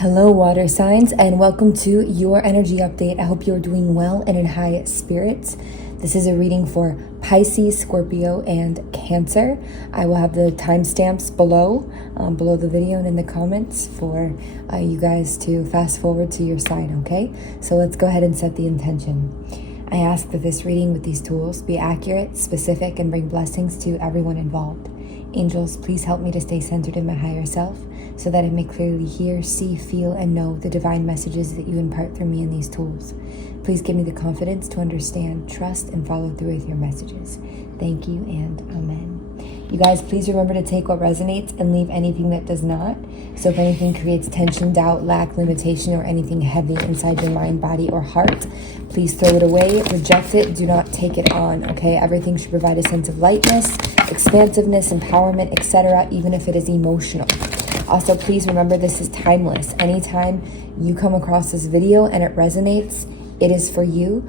Hello, water signs, and welcome to your energy update. I hope you're doing well and in high spirits. This is a reading for Pisces, Scorpio, and Cancer. I will have the timestamps below the video and in the comments for you guys to fast forward to your sign, okay? So let's go ahead and set the intention. I ask that this reading with these tools be accurate, specific, and bring blessings to everyone involved. Angels, please help me to stay centered in my higher self so that I may clearly hear, see, feel, and know the divine messages that you impart through me in these tools. Please give me the confidence to understand, trust, and follow through with your messages. Thank you and amen. You guys, please remember to take what resonates and leave anything that does not. So if anything creates tension, doubt, lack, limitation, or anything heavy inside your mind, body, or heart, please throw it away, reject it, do not take it on, okay? Everything should provide a sense of lightness, expansiveness, empowerment, etc., even if it is emotional. Also, please remember this is timeless. Anytime you come across this video and it resonates, it is for you.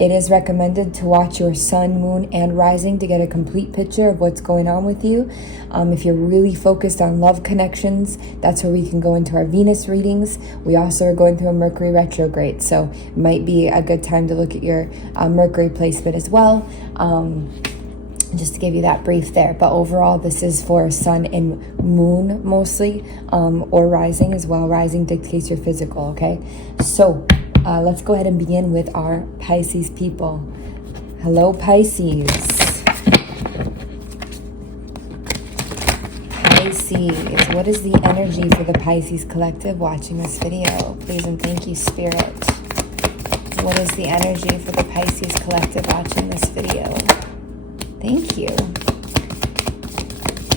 It is recommended to watch your sun, moon, and rising to get a complete picture of what's going on with you. If you're really focused on love connections, that's where we can go into our Venus readings. We also are going through a Mercury retrograde, so it might be a good time to look at your Mercury placement as well. Just to give you that brief there. But overall, this is for sun and moon mostly, or rising as well. Rising dictates your physical, okay? So let's go ahead and begin with our Pisces people. Hello, Pisces. Pisces, what is the energy for the Pisces collective watching this video? Please and thank you, Spirit. What is the energy for the Pisces collective watching this video? Thank you.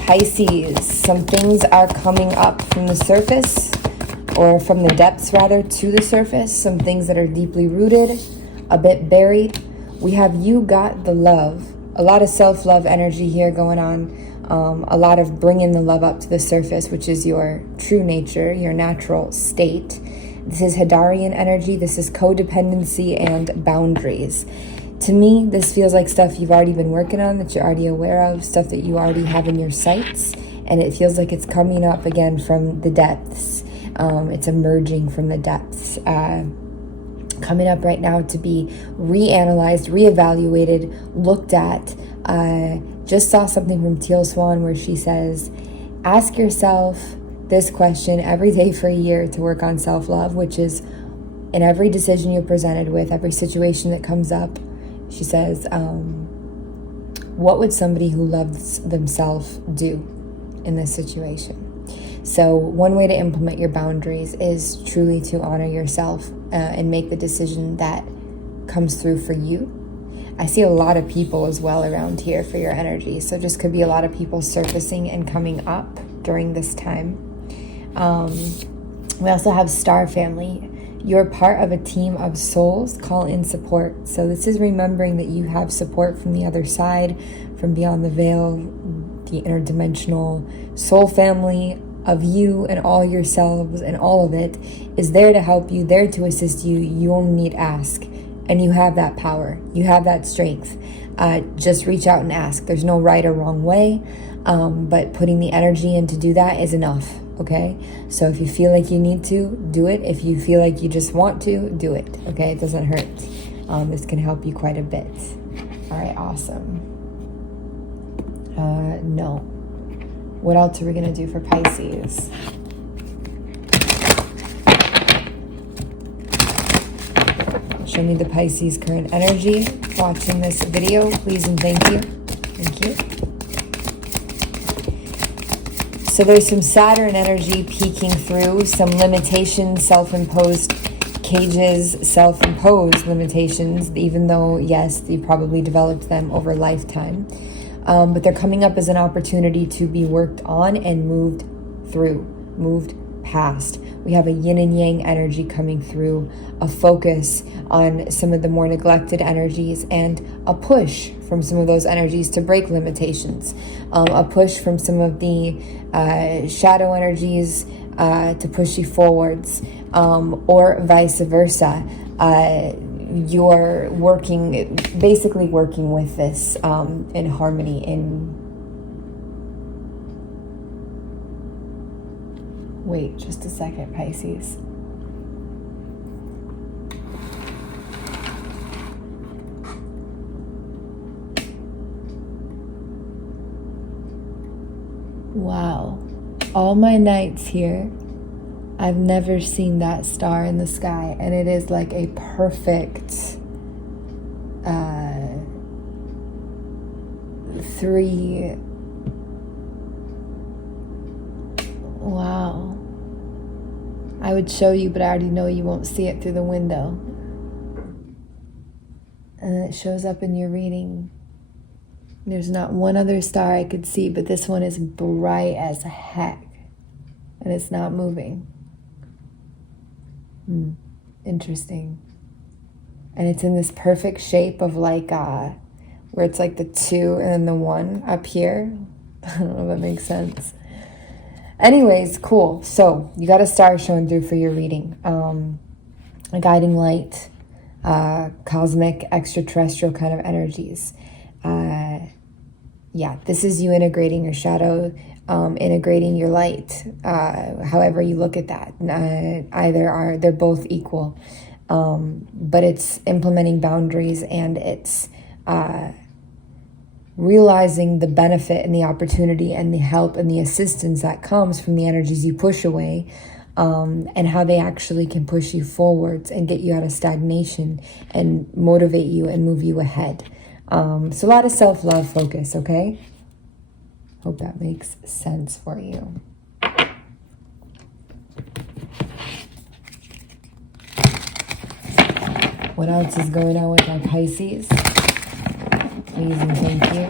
Pisces, some things are coming up from the surface, or from the depths rather, to the surface. Some things that are deeply rooted, a bit buried. We have you got the love. A lot of self-love energy here going on. A lot of bringing the love up to the surface, which is your true nature, your natural state. This is Hadarian energy. This is codependency and boundaries. To me, this feels like stuff you've already been working on, that you're already aware of, stuff that you already have in your sights, and it feels like it's coming up again from the depths. It's emerging from the depths, coming up right now to be reanalyzed, reevaluated, looked at. Just saw something from Teal Swan where she says, ask yourself this question every day for a year to work on self-love, which is in every decision you're presented with, every situation that comes up. She says, what would somebody who loves themselves do in this situation? So one way to implement your boundaries is truly to honor yourself and make the decision that comes through for you. I see a lot of people as well around here for your energy. So just could be a lot of people surfacing and coming up during this time. We also have Star Family. You're part of a team of souls. Call in support. So this is remembering that you have support from the other side, from beyond the veil, the interdimensional soul family of you and all yourselves, and all of it is there to help you, there to assist you. You only need ask, and you have that power. You have that strength. Just reach out and ask. There's no right or wrong way, but putting the energy in to do that is enough. Okay, so if you feel like you need to, do it. If you feel like you just want to, do it. Okay, it doesn't hurt. This can help you quite a bit. All right, awesome. No. What else are we going to do for Pisces? Show me the Pisces current energy watching this video, please and thank you. Thank you. So there's some Saturn energy peeking through, some limitations, self-imposed cages, self-imposed limitations, even though, yes, you probably developed them over a lifetime. But they're coming up as an opportunity to be worked on and moved through, moved past. We have a yin and yang energy coming through, a focus on some of the more neglected energies, and a push from some of those energies to break limitations. A push from some of the shadow energies to push you forwards, or vice versa. You're basically working with this in harmony, in Wait just a second, Pisces. Wow. All my nights here, I've never seen that star in the sky, and it is like a perfect 3. Wow. I would show you, but I already know you won't see it through the window. And it shows up in your reading. There's not one other star I could see, but this one is bright as heck. And it's not moving. Interesting. And it's in this perfect shape of like, where it's like the 2 and then the 1 up here. I don't know if that makes sense. Anyways, cool. So you got a star showing through for your reading. A guiding light, cosmic, extraterrestrial kind of energies. Yeah, this is you integrating your shadow, integrating your light, however you look at that. They're both equal. But it's implementing boundaries, and it's realizing the benefit and the opportunity and the help and the assistance that comes from the energies you push away, and how they actually can push you forwards and get you out of stagnation and motivate you and move you ahead. So a lot of self-love focus, okay? Hope that makes sense for you. What else is going on with our Pisces? Please and thank you.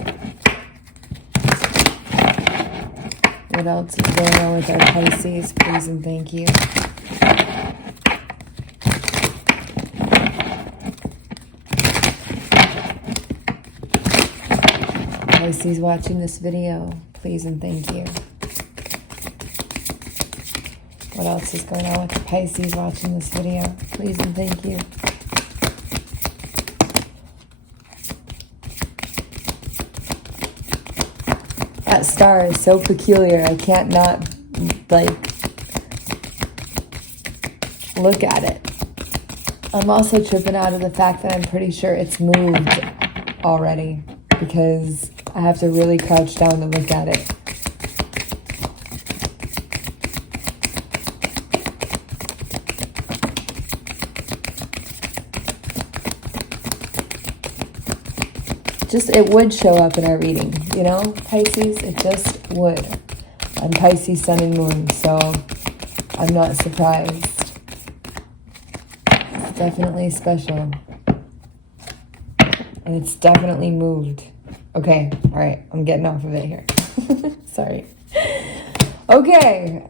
What else is going on with our Pisces? Please and thank you. Pisces watching this video, please and thank you. What else is going on with the Pisces watching this video? Please and thank you. That star is so peculiar. I can't not, look at it. I'm also tripping out of the fact that I'm pretty sure it's moved already, because I have to really crouch down to look at it. It would show up in our reading, you know, Pisces, it just would. I'm Pisces sun and moon, so I'm not surprised. It's definitely special. And it's definitely moved. Okay, all right, I'm getting off of it here. Sorry. Okay,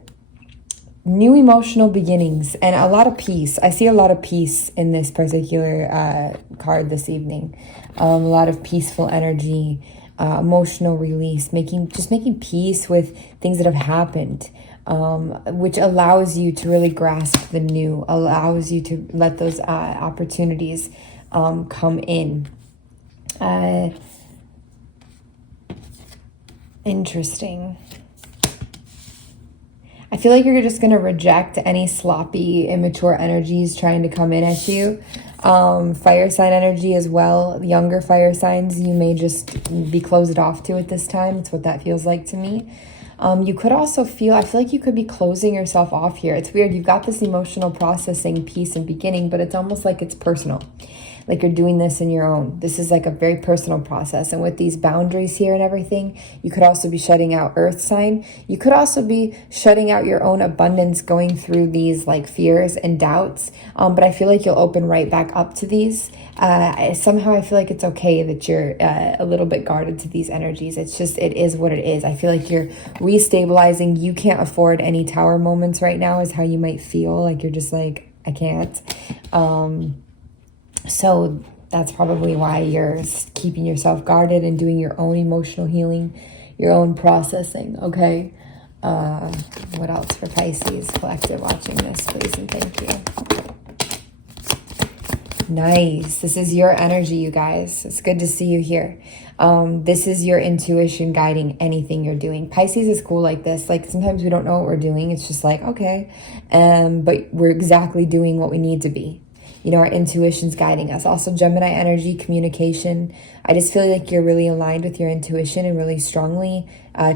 new emotional beginnings and a lot of peace. I see a lot of peace in this particular card this evening. A lot of peaceful energy, emotional release, making peace with things that have happened, which allows you to really grasp the new, allows you to let those opportunities come in. Interesting. I feel like you're just going to reject any sloppy, immature energies trying to come in at you. Fire sign energy as well. Younger fire signs, you may just be closed off to at this time. It's what that feels like to me. You could also I feel like you could be closing yourself off here. It's weird. You've got this emotional processing piece and beginning, but it's almost like it's personal. Like you're doing this in your own. This is like a very personal process. And with these boundaries here and everything, you could also be shutting out earth sign. You could also be shutting out your own abundance, going through these like fears and doubts. But I feel like you'll open right back up to these. Somehow I feel like it's okay that you're a little bit guarded to these energies. It is what it is. I feel like you're restabilizing. You can't afford any tower moments right now is how you might feel. Like you're just like, I can't. So that's probably why you're keeping yourself guarded and doing your own emotional healing, your own processing, okay? What else for Pisces collective watching this, please and thank you. Nice. This is your energy, you guys. It's good to see you here. This is your intuition guiding anything you're doing. Pisces is cool like this. Like sometimes we don't know what we're doing. It's just like, okay. But we're exactly doing what we need to be. You know, our intuition's guiding us. Also, Gemini energy, communication. I just feel like you're really aligned with your intuition and really strongly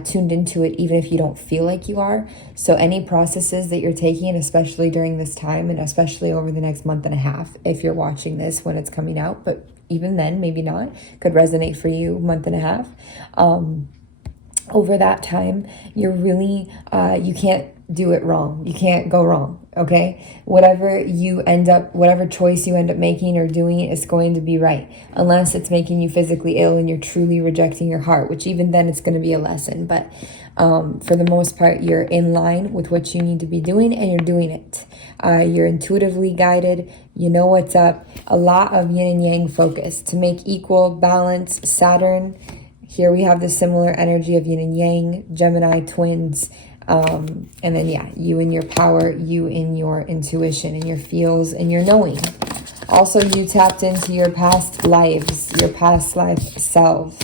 tuned into it, even if you don't feel like you are. So any processes that you're taking, especially during this time, and especially over the next month and a half, if you're watching this when it's coming out, but even then, maybe not, could resonate for you, month and a half. Over that time, you're really, you can't do it wrong. You can't go wrong, okay? Whatever choice you end up making or doing is going to be right, unless it's making you physically ill and you're truly rejecting your heart, which even then it's going to be a lesson. But for the most part, you're in line with what you need to be doing and you're doing it. You're intuitively guided. You know what's up. A lot of yin and yang focus to make equal balance. Saturn, here we have the similar energy of yin and yang, Gemini twins. And then, yeah, you and your power, you in your intuition and your feels and your knowing. Also, you tapped into your past lives, your past life self.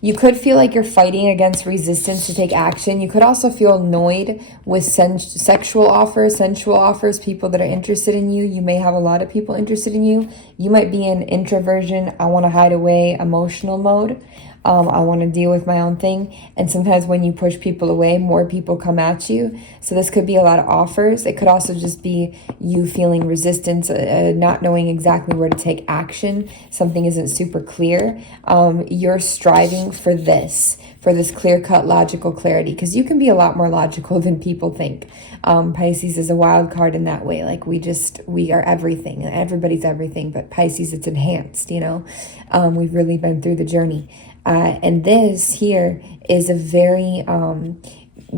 You could feel like you're fighting against resistance to take action. You could also feel annoyed with sexual offers, sensual offers, people that are interested in you. You may have a lot of people interested in you. You might be in introversion, I want to hide away, emotional mode. I want to deal with my own thing. And sometimes when you push people away, more people come at you. So this could be a lot of offers. It could also just be you feeling resistance, not knowing exactly where to take action. Something isn't super clear. You're striving for this clear-cut logical clarity, because you can be a lot more logical than people think. Pisces is a wild card in that way. Like we are everything. Everybody's everything, but Pisces, it's enhanced, you know. We've really been through the journey. And this here is a very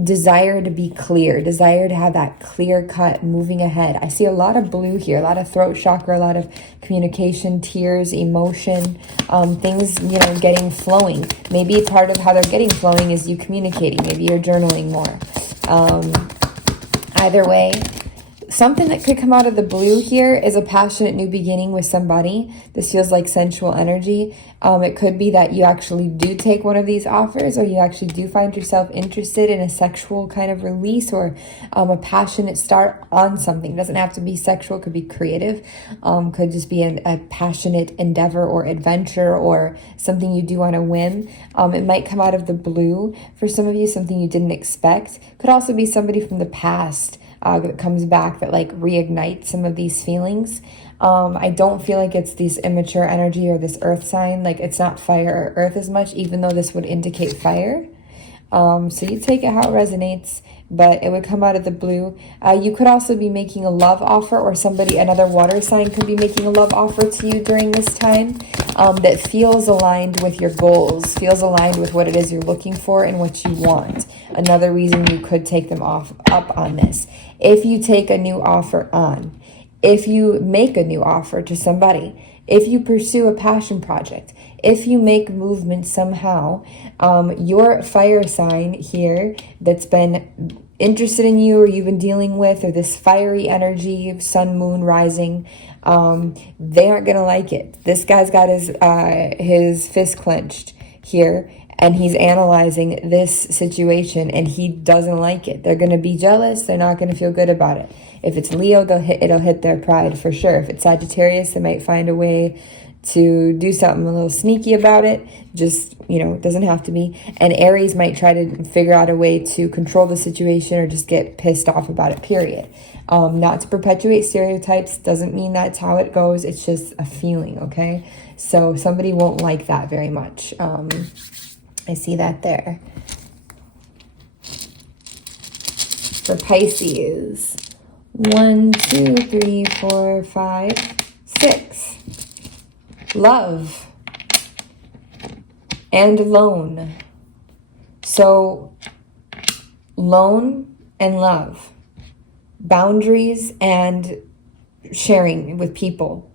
desire to be clear, desire to have that clear cut moving ahead. I see a lot of blue here, a lot of throat chakra, a lot of communication, tears, emotion, things, you know, getting flowing. Maybe part of how they're getting flowing is you communicating. Maybe you're journaling more. Either way, something that could come out of the blue here is a passionate new beginning with somebody. This feels like sensual energy. It could be that you actually do take one of these offers, or you actually do find yourself interested in a sexual kind of release, or a passionate start on something. It doesn't have to be sexual, it could be creative. Could just be a passionate endeavor or adventure or something you do on a whim. It might come out of the blue for some of you, something you didn't expect. Could also be somebody from the past that comes back that like reignites some of these feelings. I don't feel like it's this immature energy or this earth sign. Like it's not fire or earth as much, even though this would indicate fire. So you take it how it resonates, but it would come out of the blue. You could also be making a love offer, or another water sign could be making a love offer to you during this time that feels aligned with your goals, feels aligned with what it is you're looking for and what you want. Another reason you could take them up on this. If you take a new offer on, if you make a new offer to somebody, if you pursue a passion project, if you make movement somehow, your fire sign here that's been interested in you or you've been dealing with, or this fiery energy, sun, moon, rising, they aren't going to like it. This guy's got his fist clenched here, and he's analyzing this situation, and he doesn't like it. They're going to be jealous. They're not going to feel good about it. If it's Leo, it'll hit their pride for sure. If it's Sagittarius, they might find a way to do something a little sneaky about it. Just, you know, it doesn't have to be. And Aries might try to figure out a way to control the situation or just get pissed off about it, period. Not to perpetuate stereotypes, doesn't mean that's how it goes. It's just a feeling, okay? So somebody won't like that very much. I see that there. For Pisces, 1, 2, 3, 4, 5, 6. Love and alone. So lone and love, boundaries and sharing with people,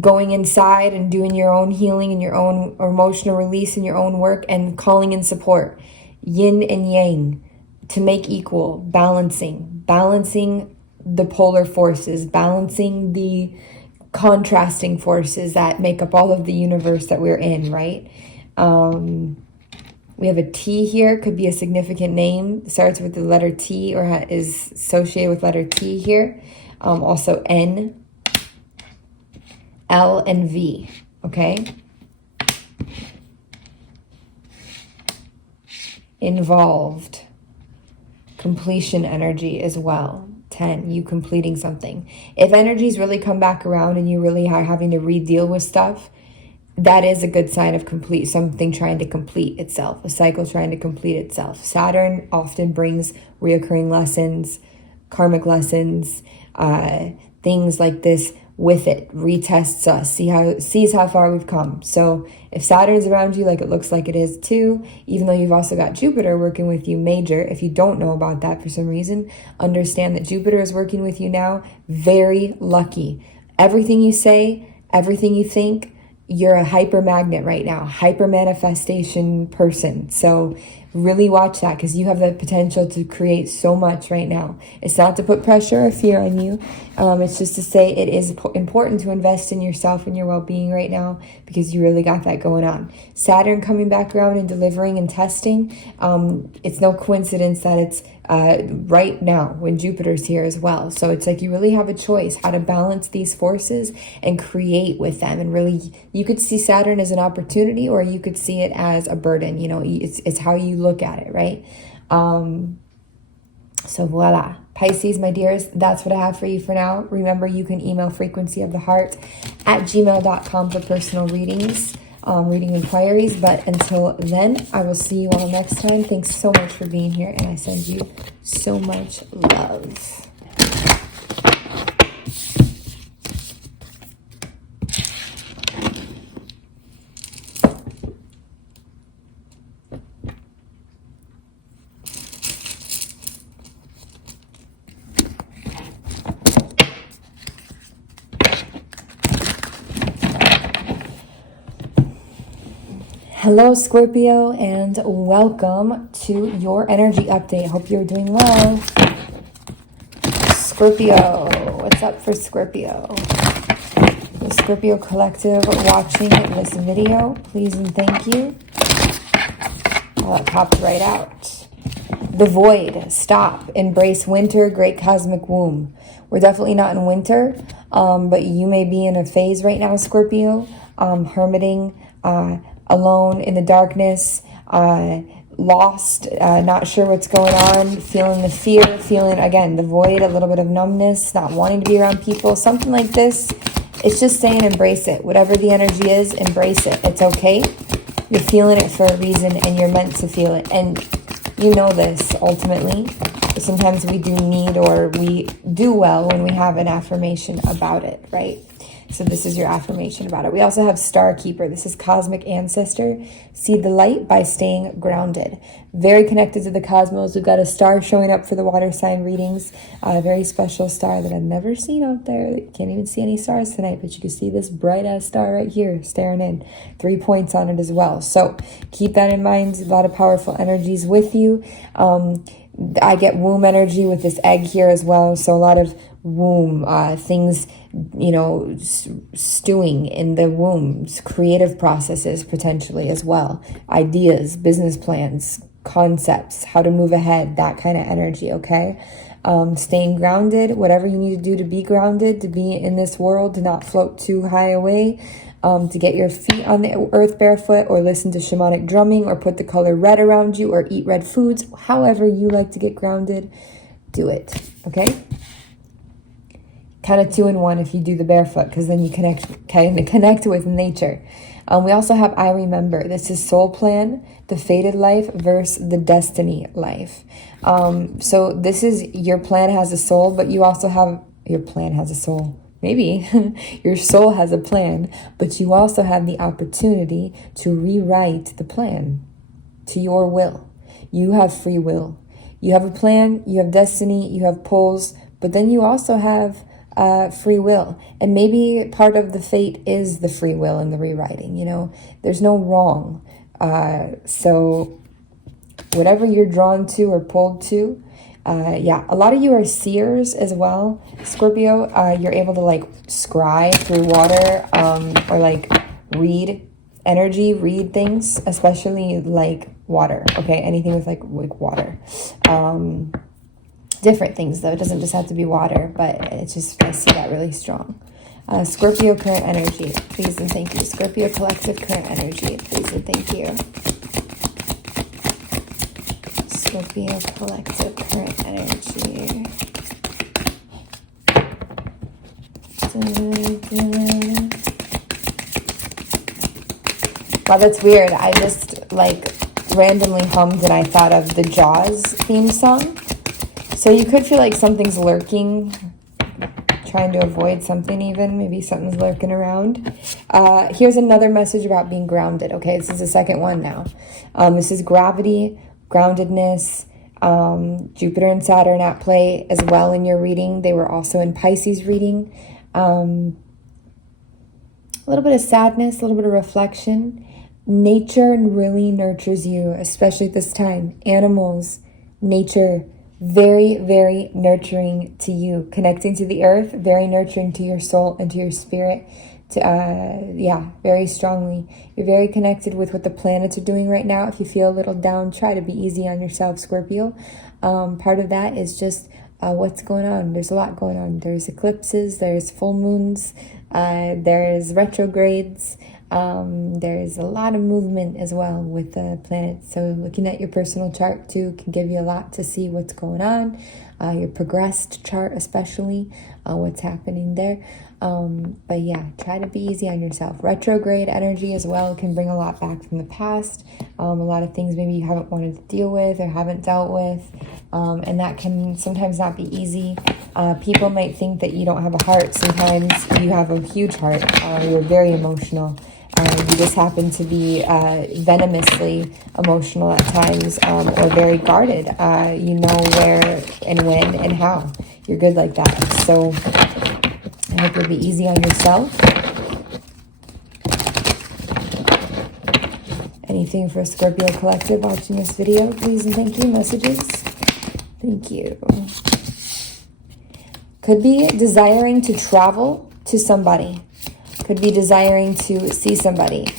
going inside and doing your own healing and your own emotional release and your own work, and calling in support. Yin and yang. to make equal, balancing the polar forces, balancing the contrasting forces that make up all of the universe that we're in, right? We have a T here, could be a significant name. It starts with the letter T or is associated with letter T here. Also N, L, and V, okay? Involved. Completion energy as well. 10, you completing something. If energies really come back around and you really are having to re-deal with stuff, that is a good sign of something trying to complete itself, a cycle trying to complete itself. Saturn often brings reoccurring lessons, karmic lessons, things like this with it, retests us, sees how far we've come. So if Saturn's around you, like it looks like it is too, even though you've also got Jupiter working with you major, if you don't know about that for some reason, understand that Jupiter is working with you now. Very lucky. Everything you say, everything you think, you're a hyper magnet right now, hyper manifestation person. So really watch that, because you have the potential to create so much right now. It's not to put pressure or fear on you. It's just to say it is important to invest in yourself and your well-being right now, because you really got that going on. Saturn coming back around and delivering and testing. It's no coincidence that it's right now when Jupiter's here as well. So it's like you really have a choice how to balance these forces and create with them. And really, you could see Saturn as an opportunity, or you could see it as a burden. You know, it's how you look at it, right? So voila. Pisces, my dears, that's what I have for you for now. Remember, you can email frequencyoftheheart@gmail.com for personal readings, reading inquiries. But until then, I will see you all next time. Thanks so much for being here, and I send you so much love. Hello, Scorpio, and welcome to your energy update. Hope you're doing well. Scorpio, what's up for Scorpio? The Scorpio Collective watching this video, please and thank you. Oh, it popped right out. The void, stop, embrace winter, great cosmic womb. We're definitely not in winter, but you may be in a phase right now, Scorpio, hermiting, alone in the darkness, lost, not sure what's going on, feeling the fear, feeling, again, the void, a little bit of numbness, not wanting to be around people, something like this. It's just saying embrace it. Whatever the energy is, embrace it. It's okay. You're feeling it for a reason, and you're meant to feel it. And you know this, ultimately. Sometimes we do need, or we do well when we have an affirmation about it, right? So this is your affirmation about it. We also have Star Keeper. This is cosmic ancestor. See the light by staying grounded. Very connected to the cosmos. We've got a star showing up for the water sign readings. A very special star that I've never seen out there. You can't even see any stars tonight, but you can see this bright ass star right here staring in. 3 points on it as well. So keep that in mind. A lot of powerful energies with you. I get womb energy with this egg here as well. So a lot of womb, things, you know, stewing in the wombs, creative processes potentially as well, ideas, business plans, concepts, how to move ahead, that kind of energy, okay? Staying grounded, whatever you need to do to be grounded, to be in this world, to not float too high away, to get your feet on the earth barefoot, or listen to shamanic drumming, or put the color red around you, or eat red foods. However you like to get grounded, do it, okay? Kind of 2 in 1 if you do the barefoot, because then you connect with nature. We also have I Remember. This is soul plan, the fated life versus the destiny life. So this is your plan has a soul, but you also have your plan has a soul. Maybe your soul has a plan, but you also have the opportunity to rewrite the plan to your will. You have free will. You have a plan, you have destiny, you have poles, but then you also have free will. And maybe part of the fate is the free will and the rewriting, you know, there's no wrong. So whatever you're drawn to or pulled to. Yeah, a lot of you are seers as well, Scorpio. You're able to like scry through water, or like read energy, read things, especially like water. Okay, anything with like water. Different things though. It doesn't just have to be water, but it's just, I see that really strong. Scorpio current energy, please and thank you. Scorpio collective current energy, please and thank you. Scorpio collective current energy. Wow, that's weird. I just like randomly hummed and I thought of the Jaws theme song. So you could feel like something's lurking, trying to avoid something even. Maybe something's lurking around. Here's another message about being grounded. Okay, this is the second one now. This is gravity, groundedness, Jupiter and Saturn at play as well in your reading. They were also in Pisces reading. A little bit of sadness, a little bit of reflection. Nature really nurtures you, especially at this time. Animals, nature, very, very nurturing to you. Connecting to the earth, very nurturing to your soul and to your spirit. Yeah, very strongly. You're very connected with what the planets are doing right now. If you feel a little down, try to be easy on yourself, Scorpio. Part of that is just what's going on. There's a lot going on. There's eclipses, there's full moons, there's retrogrades. There's a lot of movement as well with the planets. So looking at your personal chart too can give you a lot to see what's going on. Your progressed chart especially, what's happening there. But yeah, try to be easy on yourself. Retrograde energy as well can bring a lot back from the past. A lot of things maybe you haven't wanted to deal with or haven't dealt with. And that can sometimes not be easy. People might think that you don't have a heart. Sometimes you have a huge heart. You're very emotional. You just happen to be venomously emotional at times, or very guarded. You know where and when and how. You're good like that. So I hope you'll be easy on yourself. Anything for Scorpio Collective watching this video, please and thank you. Messages. Thank you. Could be desiring to travel to somebody. Could be desiring to see somebody.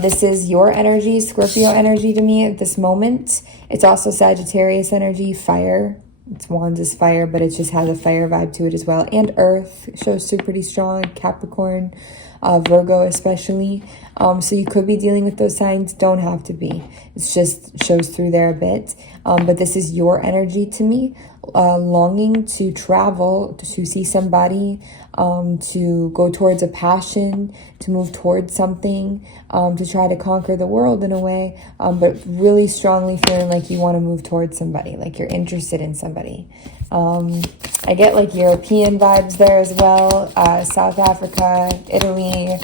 This is your energy, Scorpio energy to me at this moment. It's also Sagittarius energy, fire. It's Wands is fire, but it just has a fire vibe to it as well. And Earth shows through pretty strong. Capricorn, Virgo especially. So you could be dealing with those signs. Don't have to be. It's just shows through there a bit. But this is your energy to me. Longing to travel, to see somebody, to go towards a passion, to move towards something, to try to conquer the world in a way, but really strongly feeling like you want to move towards somebody, like you're interested in somebody. I get like European vibes there as well, South Africa, Italy,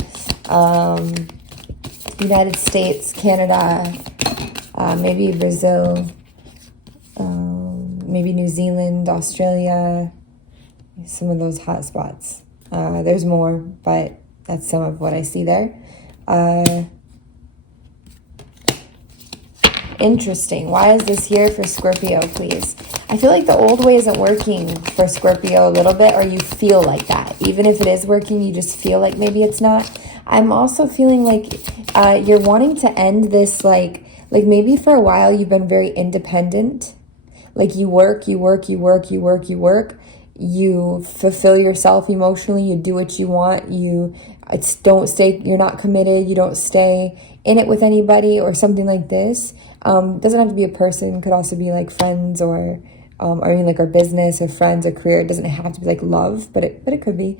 United States, Canada, maybe Brazil, maybe New Zealand, Australia, some of those hot spots. There's more, but that's some of what I see there. Interesting. Why is this here for Scorpio, please? I feel like the old way isn't working for Scorpio a little bit, or you feel like that. Even if it is working, you just feel like maybe it's not. I'm also feeling like you're wanting to end this, like maybe for a while you've been very independent. Like you work, you fulfill yourself emotionally, you do what you want, you're not committed, you don't stay in it with anybody or something like this. Doesn't have to be a person, could also be like friends or like our business or friends or career. It doesn't have to be like love, but it could be.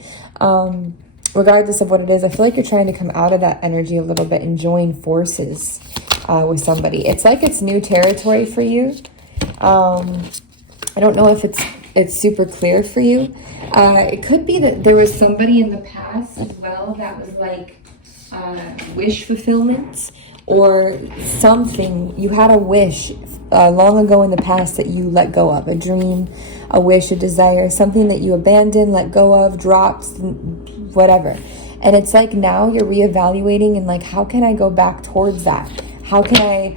Regardless of what it is, I feel like you're trying to come out of that energy a little bit and join forces with somebody. It's like it's new territory for you. I don't know if it's super clear for you. It could be that there was somebody in the past as well that was like wish fulfillment or something. You had a wish long ago in the past that you let go of, a dream, a wish, a desire, something that you abandoned, let go of, dropped, whatever. And it's like now you're reevaluating and like, how can I go back towards that? How can I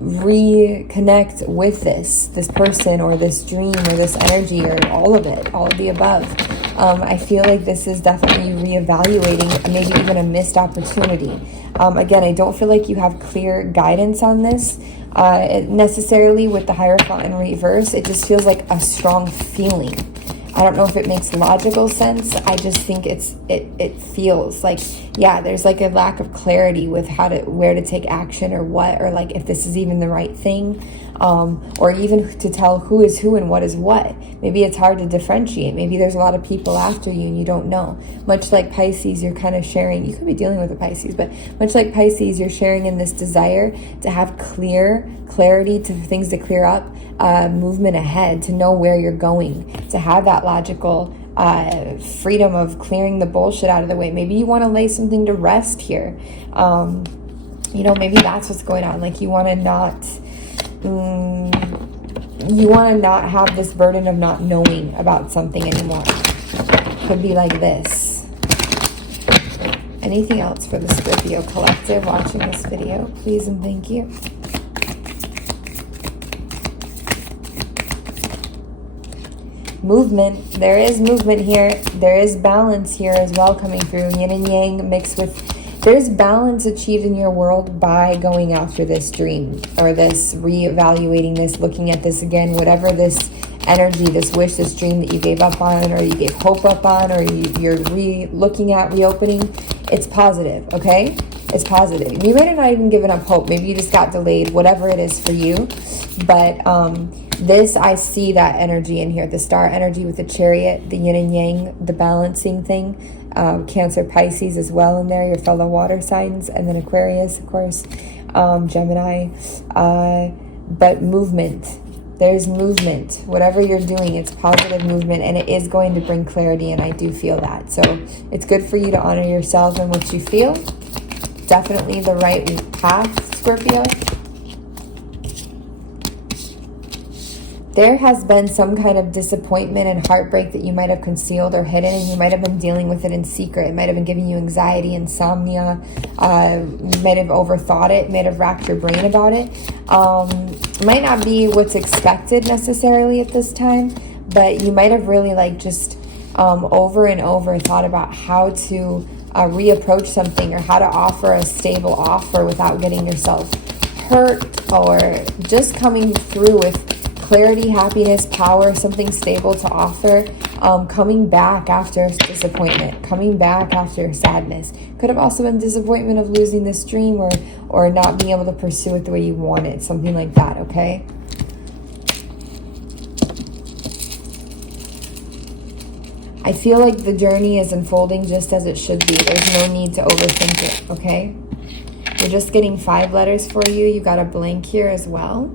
reconnect with this person or this dream or this energy or all of it, all of the above. I feel like this is definitely reevaluating maybe even a missed opportunity. Again, I don't feel like you have clear guidance on this necessarily with the Hierophant in reverse. It just feels like a strong feeling. I don't know if it makes logical sense. I just think it feels like, yeah, there's like a lack of clarity with where to take action or what, or like if this is even the right thing, or even to tell who is who and what is what. Maybe it's hard to differentiate. Maybe there's a lot of people after you and you don't know. Much like Pisces, you're kind of sharing, you could be dealing with a Pisces, but much like Pisces, you're sharing in this desire to have clarity, to things to clear up, movement ahead, to know where you're going, to have that logical freedom of clearing the bullshit out of the way. Maybe you want to lay something to rest here. Maybe that's what's going on. Like you want to not have this burden of not knowing about something anymore. Could be like this. Anything else for the Scorpio collective watching this video, please and thank you. Movement. There is movement here. There is balance here as well coming through. Yin and yang mixed with... There's balance achieved in your world by going after this dream or this, reevaluating this, looking at this again, whatever this energy, this wish, this dream that you gave up on or you gave hope up on or you're looking at reopening. It's positive, okay? It's positive. You might have not even given up hope. Maybe you just got delayed, whatever it is for you. But this, I see that energy in here, the star energy with the chariot, the yin and yang, the balancing thing. Cancer, Pisces as well in there, your fellow water signs, and then Aquarius, of course, Gemini. But movement. There's movement. Whatever you're doing, it's positive movement, and it is going to bring clarity, and I do feel that. So it's good for you to honor yourself and what you feel. Definitely the right path, Scorpio. There has been some kind of disappointment and heartbreak that you might have concealed or hidden, and you might have been dealing with it in secret. It might have been giving you anxiety, insomnia. You might have overthought it, might have racked your brain about it. Might not be what's expected necessarily at this time, but you might have really just over and over thought about how to reapproach something or how to offer a stable offer without getting yourself hurt, or just coming through with clarity, happiness, power, something stable to offer, coming back after disappointment, coming back after sadness. Could have also been disappointment of losing this dream or not being able to pursue it the way you wanted, something like that, okay? I feel like the journey is unfolding just as it should be. There's no need to overthink it, okay? We're just getting 5 letters for you. You got a blank here as well.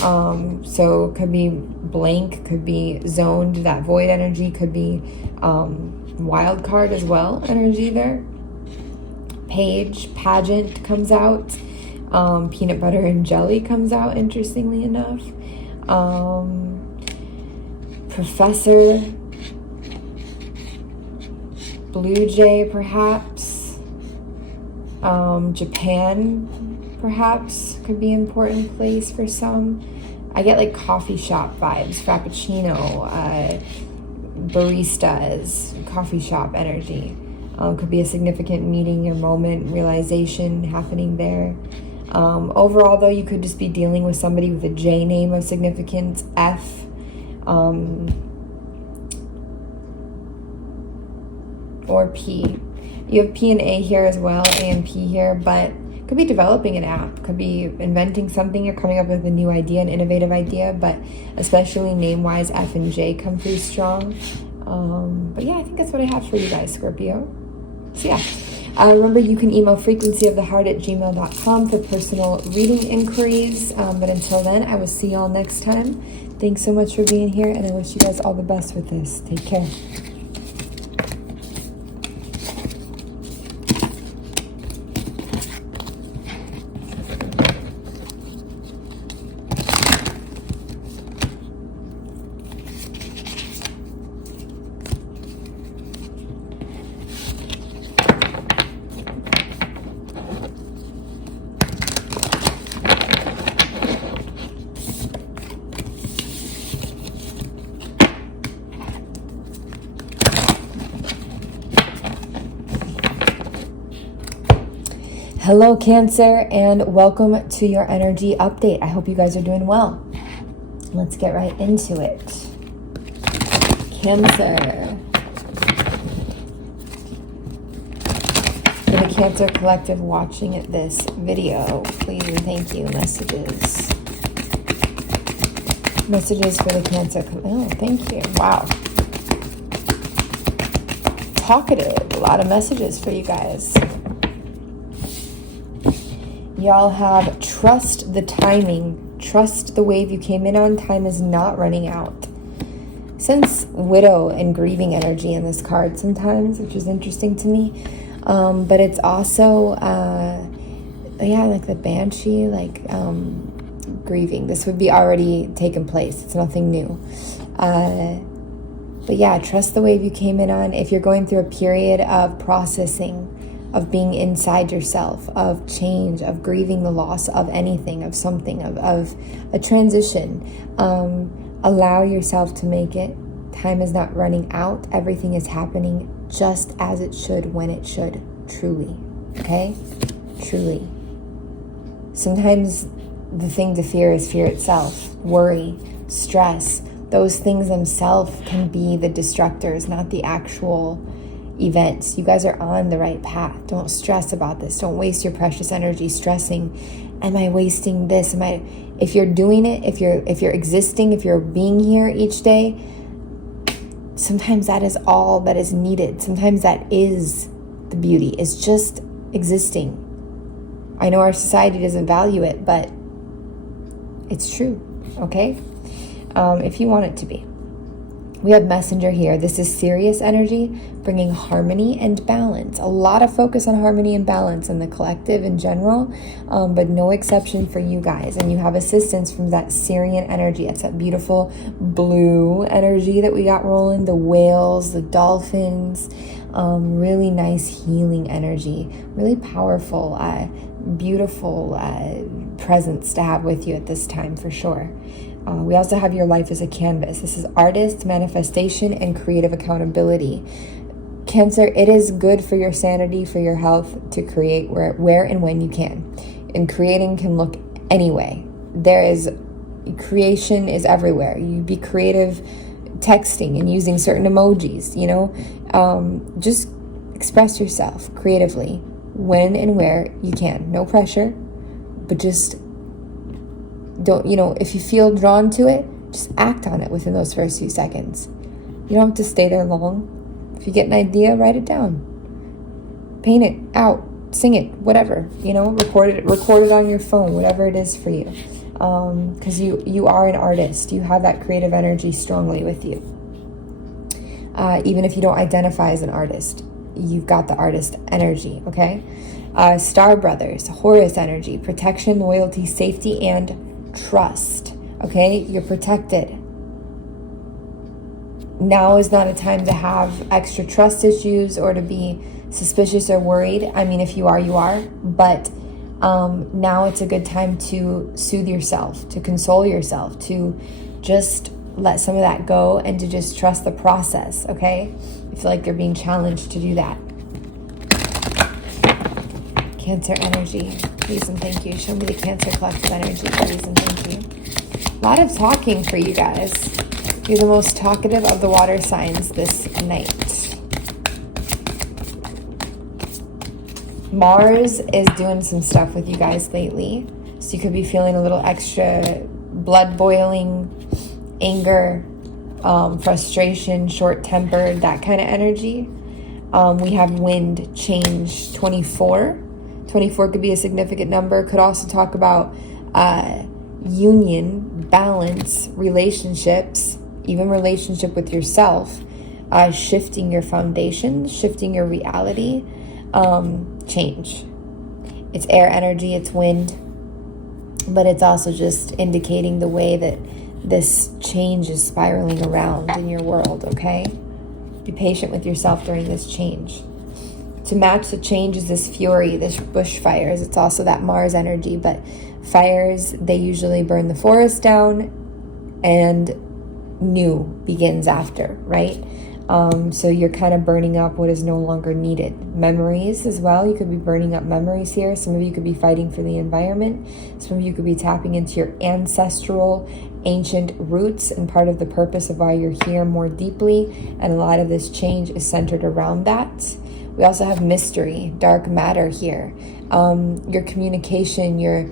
So it could be blank, could be zoned, that void energy, could be wild card as well, energy there. Page, pageant comes out. Peanut butter and jelly comes out, interestingly enough. Professor, blue jay perhaps. Japan perhaps could be an important place for some. I get coffee shop vibes, frappuccino, baristas, coffee shop energy. Could be a significant meeting or moment, realization happening there. Overall, though, you could just be dealing with somebody with a J name of significance, F. Or P. You have P and A here as well, A and P here, but could be developing an app, could be inventing something, you're coming up with a new idea, an innovative idea, but especially name-wise, F and J come through strong. But yeah, I think that's what I have for you guys, Scorpio. So yeah, remember you can email frequencyoftheheart@gmail.com for personal reading inquiries. But until then, I will see y'all next time. Thanks so much for being here, and I wish you guys all the best with this. Take care. Hello, Cancer, and welcome to your energy update. I hope you guys are doing well. Let's get right into it. Cancer. For the Cancer Collective watching this video, please and thank you. Messages. Messages for the Cancer. Oh, thank you. Wow. Talkative. A lot of messages for you guys. Y'all have trust the timing. Trust the wave you came in on. Time is not running out. Sense widow and grieving energy in this card sometimes, which is interesting to me. But it's also, like the banshee, grieving. This would be already taken place. It's nothing new. But yeah, trust the wave you came in on. If you're going through a period of processing, of being inside yourself, of change, of grieving the loss of anything, of something, of a transition, allow yourself to make it. Time is not running out. Everything is happening just as it should, when it should, truly. Okay? Truly. Sometimes the thing to fear is fear itself. Worry, stress, those things themselves can be the destructors, not the actual events. You guys are on the right path. Don't stress about this. Don't waste your precious energy stressing. Am I wasting this? If you're doing it, if you're existing, if you're being here each day, sometimes that is all that is needed. Sometimes that is the beauty. It's just existing. I know our society doesn't value it, but it's true. Okay? If you want it to be. We have Messenger here. This is serious energy, bringing harmony and balance. A lot of focus on harmony and balance in the collective in general, but no exception for you guys. And you have assistance from that Syrian energy. It's that beautiful blue energy that we got rolling. The whales, the dolphins, really nice healing energy. Really powerful, beautiful presence to have with you at this time for sure. We also have your life as a canvas. This is artist, manifestation, and creative accountability. Cancer, it is good for your sanity, for your health, to create where and when you can. And creating can look any way. Creation is everywhere. You be creative texting and using certain emojis, just express yourself creatively when and where you can. No pressure, but just don't, if you feel drawn to it, just act on it within those first few seconds. You don't have to stay there long. If you get an idea, write it down. Paint it out. Sing it. Whatever. Record it on your phone. Whatever it is for you. Because you are an artist. You have that creative energy strongly with you. Even if you don't identify as an artist, you've got the artist energy, okay? Star Brothers, Horus energy, protection, loyalty, safety, and trust. Okay, you're protected. Now is not a time to have extra trust issues or to be suspicious or worried. I mean, if you are, you are. But now it's a good time to soothe yourself, to console yourself, to just let some of that go and to just trust the process. Okay, I feel like you're being challenged to do that. Cancer energy, please and thank you. Show me the Cancer collective energy, please and thank you. A lot of talking for you guys. You're the most talkative of the water signs this night. Mars is doing some stuff with you guys lately. So you could be feeling a little extra blood boiling, anger, frustration, short-tempered, that kind of energy. We have wind change 24. 24 could be a significant number. Could also talk about union, balance, relationships, even relationship with yourself, shifting your foundation, shifting your reality, change. It's air energy, it's wind, but it's also just indicating the way that this change is spiraling around in your world, okay? Be patient with yourself during this change. To match the change is this fury, this bushfires. It's also that Mars energy, but fires, they usually burn the forest down and new begins after, right? So you're kind of burning up what is no longer needed. Memories as well. You could be burning up memories here. Some of you could be fighting for the environment. Some of you could be tapping into your ancestral, ancient roots and part of the purpose of why you're here more deeply. And a lot of this change is centered around that. We also have mystery, dark matter here. Your communication, your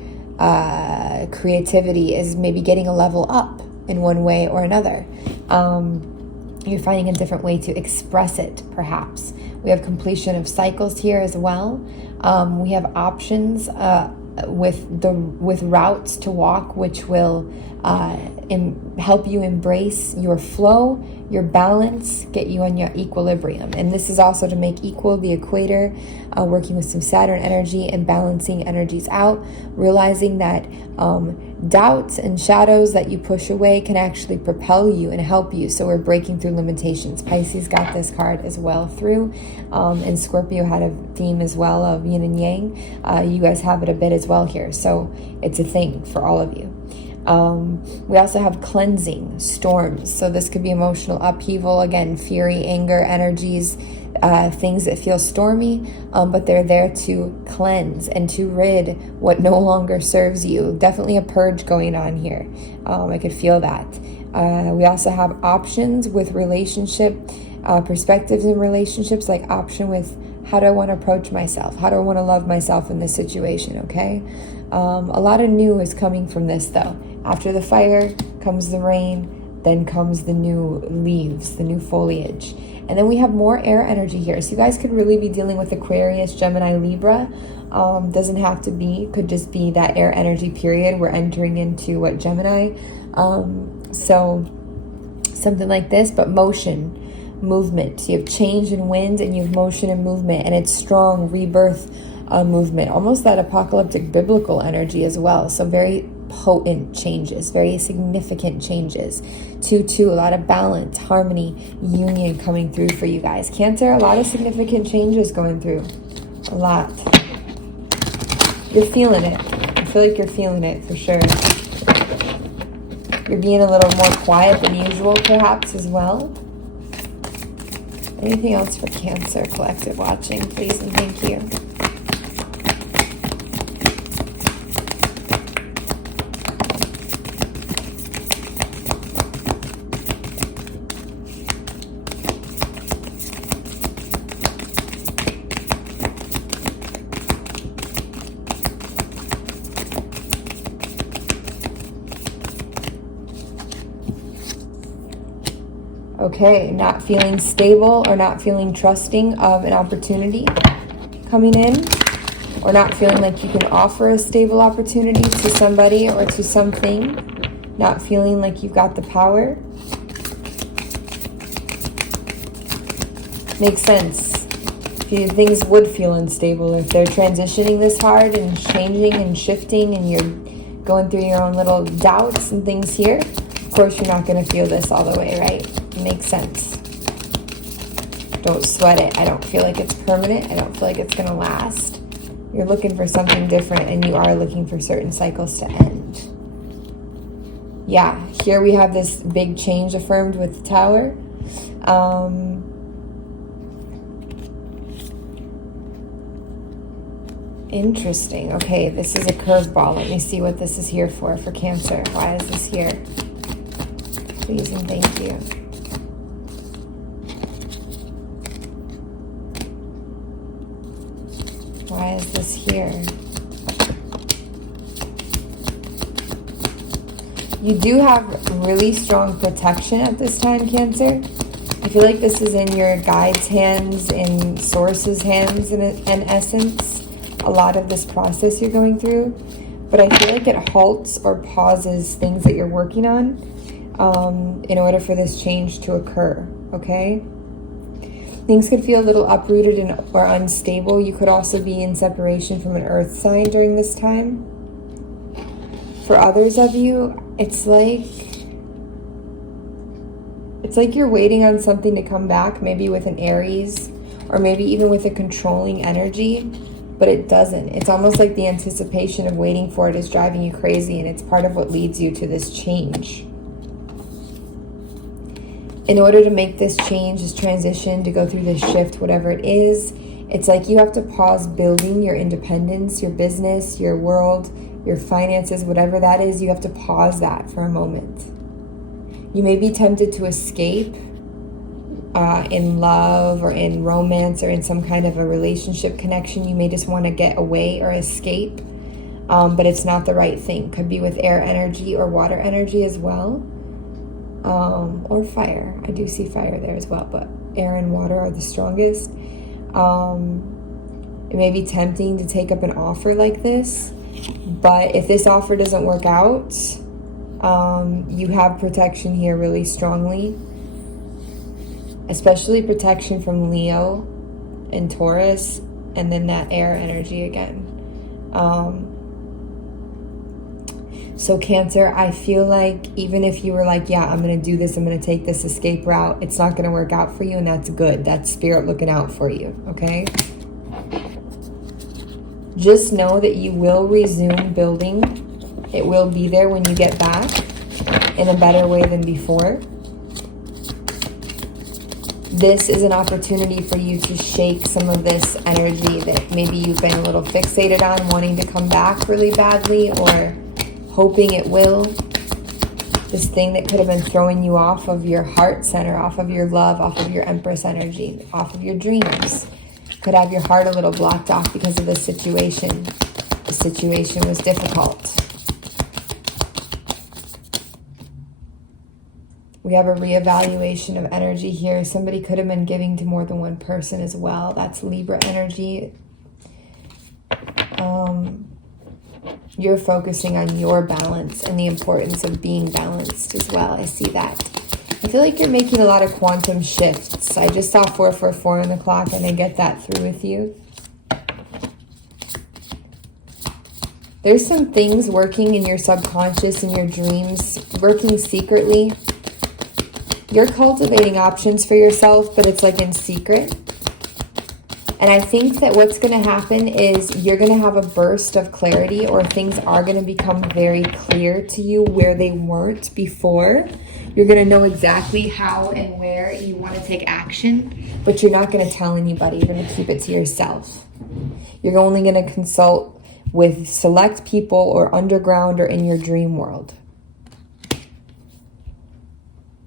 creativity is maybe getting a level up in one way or another. You're finding a different way to express it, perhaps. We have completion of cycles here as well. We have options with routes to walk, which will help you embrace your flow, your balance, get you on your equilibrium. And this is also to make equal the equator, working with some Saturn energy and balancing energies out, realizing that doubts and shadows that you push away can actually propel you and help you. So we're breaking through limitations. Pisces got this card as well through, and Scorpio had a theme as well of yin and yang. You guys have it a bit as well here, so it's a thing for all of you. We also have cleansing, storms. So this could be emotional upheaval, again, fury, anger, energies, things that feel stormy, but they're there to cleanse and to rid what no longer serves you. Definitely a purge going on here. I could feel that. We also have options with relationship, perspectives in relationships, like option with how do I want to approach myself? How do I want to love myself in this situation, okay? A lot of new is coming from this, though. After the fire comes the rain, then comes the new leaves, the new foliage. And then we have more air energy here. So you guys could really be dealing with Aquarius, Gemini, Libra. Doesn't have to be, could just be that air energy period. We're entering into what, Gemini? So something like this, but motion, movement. So you have change and wind, and you have motion and movement, and it's strong rebirth movement, almost that apocalyptic biblical energy as well. So very potent changes, very significant changes. 2-2, a lot of balance, harmony, union coming through for you guys. Cancer, a lot of significant changes going through. A lot. You're feeling it. I feel like you're feeling it for sure. You're being a little more quiet than usual, perhaps, as well. Anything else for Cancer collective watching, please and thank you. Okay, not feeling stable or not feeling trusting of an opportunity coming in, or not feeling like you can offer a stable opportunity to somebody or to something, not feeling like you've got the power. Makes sense. Things would feel unstable if they're transitioning this hard and changing and shifting, and you're going through your own little doubts and things here. Of course, you're not going to feel this all the way, right? It makes sense. Don't sweat it. I don't feel like it's permanent. I don't feel like it's going to last. You're looking for something different, and you are looking for certain cycles to end. Yeah, here we have this big change affirmed with the Tower. Interesting. Okay, this is a curveball. Let me see what this is here for Cancer. Why is this here? Please and thank you. Why is this here? You do have really strong protection at this time, Cancer. I feel like this is in your guide's hands, in Source's hands, in essence. A lot of this process you're going through. But I feel like it halts or pauses things that you're working on in order for this change to occur, okay? Things could feel a little uprooted or unstable. You could also be in separation from an earth sign during this time. For others of you, it's like you're waiting on something to come back, maybe with an Aries, or maybe even with a controlling energy, but it doesn't. It's almost like the anticipation of waiting for it is driving you crazy, and it's part of what leads you to this change. in order to make this change, this transition, to go through this shift, whatever it is, it's like you have to pause building your independence, your business, your world, your finances, whatever that is. You have to pause that for a moment. You may be tempted to escape in love or in romance or in some kind of a relationship connection. You may just want to get away or escape, but it's not the right thing. Could be with air energy or water energy as well. Or fire. I do see fire there as well, but air and water are the strongest. It may be tempting to take up an offer like this, but if this offer doesn't work out, you have protection here really strongly, especially protection from Leo and Taurus, and then that air energy again. So Cancer, I feel like even if you were like, yeah, I'm going to do this, I'm going to take this escape route, it's not going to work out for you, and that's good. That's spirit looking out for you, okay? Just know that you will resume building. It will be there when you get back in a better way than before. This is an opportunity for you to shake some of this energy that maybe you've been a little fixated on, wanting to come back really badly, or hoping it will. This thing that could have been throwing you off of your heart center, off of your love, off of your Empress energy, off of your dreams. Could have your heart a little blocked off because of the situation. The situation was difficult. We have a reevaluation of energy here. Somebody could have been giving to more than one person as well. That's Libra energy. You're focusing on your balance and the importance of being balanced as well. I see that. I feel like you're making a lot of quantum shifts. I just saw 444 on the clock, and I get that through with you. There's some things working in your subconscious, in your dreams, working secretly. You're cultivating options for yourself, but it's like in secret. And I think that what's going to happen is you're going to have a burst of clarity, or things are going to become very clear to you where they weren't before. You're going to know exactly how and where you want to take action, but you're not going to tell anybody. You're going to keep it to yourself. You're only going to consult with select people or underground or in your dream world.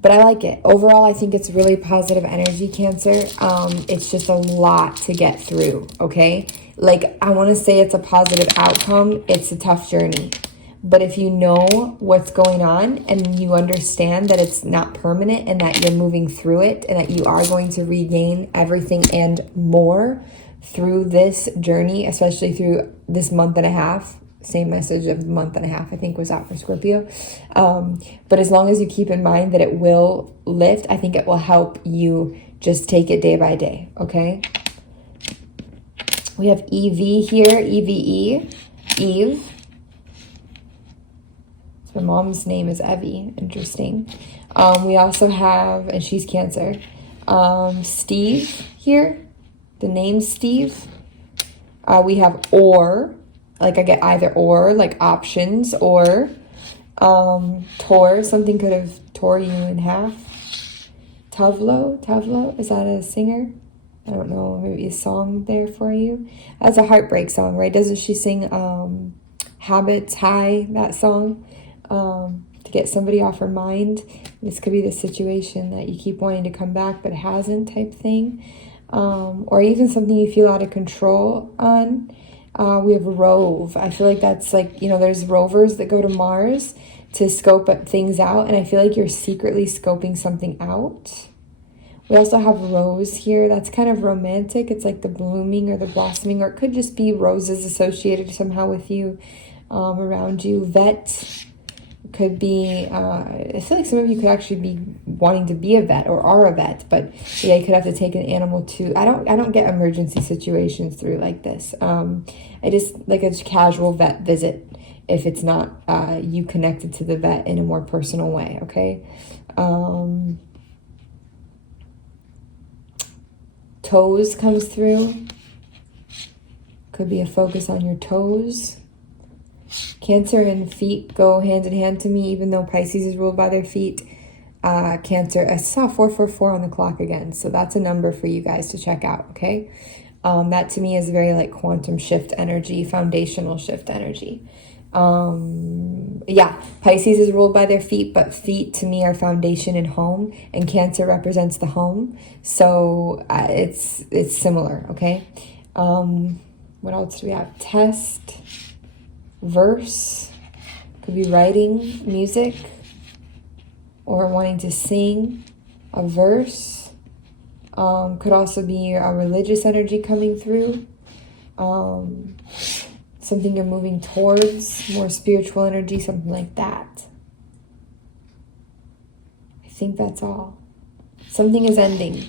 But I like it. Overall, I think it's really positive energy, Cancer. It's just a lot to get through, okay? Like, I want to say it's a positive outcome. It's a tough journey. But if you know what's going on and you understand that it's not permanent and that you're moving through it and that you are going to regain everything and more through this journey, especially through this month and a half, same message of month and a half, I think, was out for Scorpio. But as long as you keep in mind that it will lift, I think it will help you just take it day by day, okay? We have EV here, EVE, Eve. So my mom's name is Evie, interesting. We also have, and she's Cancer, Steve here, the name Steve. We have or. Like, I get either or, like options, or tore. Something could have tore you in half. Tavlo, is that a singer? I don't know, maybe a song there for you. That's a heartbreak song, right? Doesn't she sing Habits High, that song? To get somebody off her mind. This could be the situation that you keep wanting to come back but hasn't, type thing. Or even something you feel out of control on. We have Rove. I feel like that's like, there's rovers that go to Mars to scope things out. And I feel like you're secretly scoping something out. We also have Rose here. That's kind of romantic. It's like the blooming or the blossoming, or it could just be roses associated somehow with you, around you. Vet could be, I feel like some of you could actually be wanting to be a vet or are a vet, but yeah, you could have to take an animal too. I don't get emergency situations through like this. I just like a casual vet visit if it's not you connected to the vet in a more personal way, okay? Toes comes through. Could be a focus on your toes. Cancer and feet go hand in hand to me, even though Pisces is ruled by their feet. Cancer, I saw 444 on the clock again, so that's a number for you guys to check out, okay? That to me is very like quantum shift energy, foundational shift energy. Yeah, Pisces is ruled by their feet, but feet to me are foundation and home, and Cancer represents the home, so it's similar, okay? What else do we have? Test, verse, could be writing, music, or wanting to sing a verse. Could also be a religious energy coming through. Something you're moving towards, more spiritual energy, something like that. I think that's all. Something is ending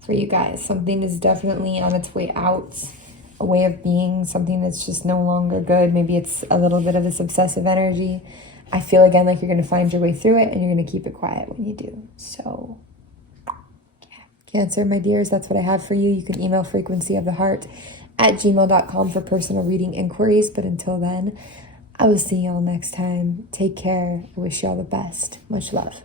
for you guys. Something is definitely on its way out, a way of being, something that's just no longer good. Maybe it's a little bit of this obsessive energy. I feel again like you're going to find your way through it, and you're going to keep it quiet when you do. So, yeah. Cancer, my dears, that's what I have for you. You can email FrequencyOfTheHeart@gmail.com for personal reading inquiries. But until then, I will see y'all next time. Take care. I wish y'all the best. Much love.